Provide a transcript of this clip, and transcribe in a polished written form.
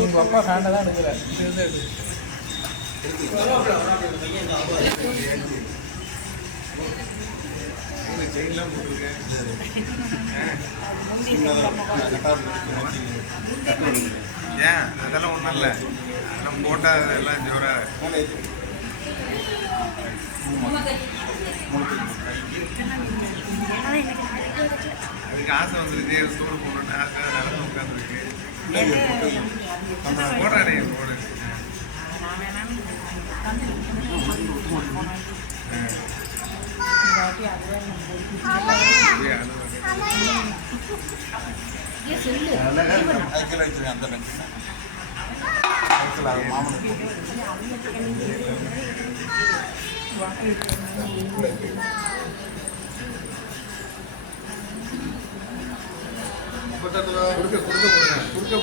உங்க அப்பா ஹேண்டை தான் எடுக்கல செயின்லாம் போட்டிருக்கேன். ஏன் அதெல்லாம் ஒன்றும் இல்லை, அதெல்லாம் போட்டால் அதெல்லாம் ஜோராக அதுக்கு ஆசை வந்துருக்கு. சூடு போடணுன்னு ஆசை, நடந்து உட்காந்துருக்கு. போடுறானே போடு. மாமனுக்கு